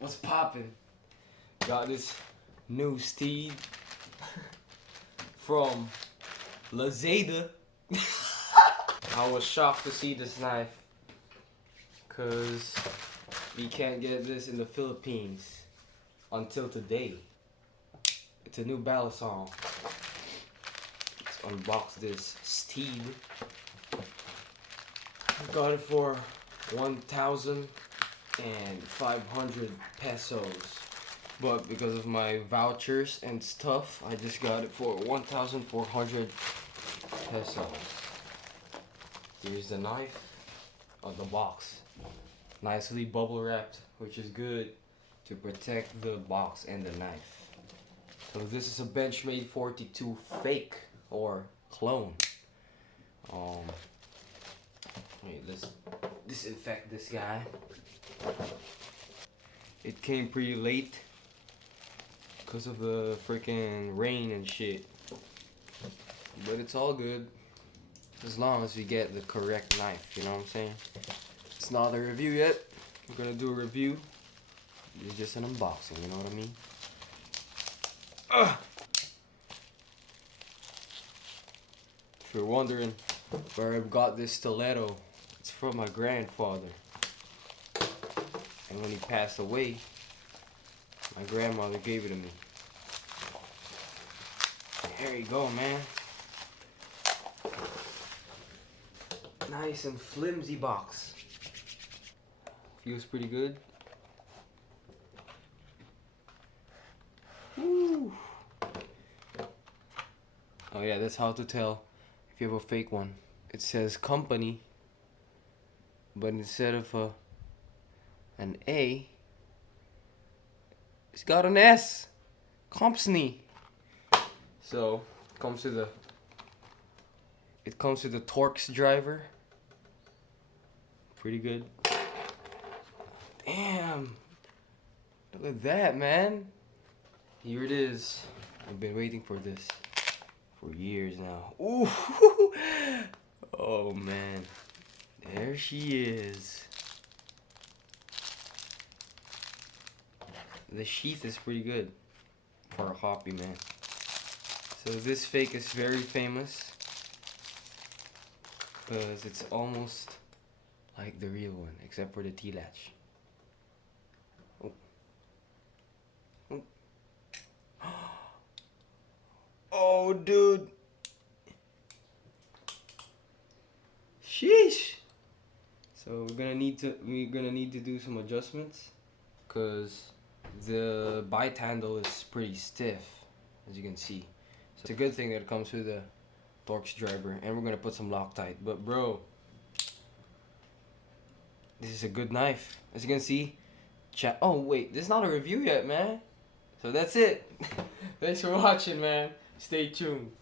What's poppin'? Got this new steed from Lazada. I was shocked to see this knife, cause we can't get this in the Philippines until today. It's a new Balisong. Let's unbox this steed. Got it for 1,500 pesos. But because of my vouchers and stuff, I just got it for 1,400 pesos. Here's the knife on the box. Nicely bubble wrapped, which is good to protect the box and the knife. So this is a Benchmade 42 fake or clone. Let's disinfect this guy. It came pretty late because of the freaking rain and shit, but it's all good as long as we get the correct knife, you know what I'm saying? It's not a review yet. We're gonna do a review. It's just an unboxing, you know what I mean? If you're wondering where I've got this stiletto, it's from my grandfather. And when he passed away, my grandmother gave it to me. There you go, man. Nice and flimsy box. Feels pretty good. Woo. Oh yeah, that's how to tell if you have a fake one. It says company, but instead of an A, it's got an S. Company. So it comes with the Torx driver. Pretty good. Damn. Look at that, man. Here it is. I've been waiting for this for years now. Ooh. Oh man. There she is. The sheath is pretty good for a hobby, man. So this fake is very famous because it's almost like the real one, except for the T-latch. Oh. Oh. Oh, dude. Sheesh. So we're gonna need to do some adjustments because the bite handle is pretty stiff, as you can see. So it's a good thing that it comes with a Torx driver, and we're gonna put some Loctite. But bro, this is a good knife, as you can see. Oh wait, this is not a review yet, man. So that's it. Thanks for watching, man. Stay tuned.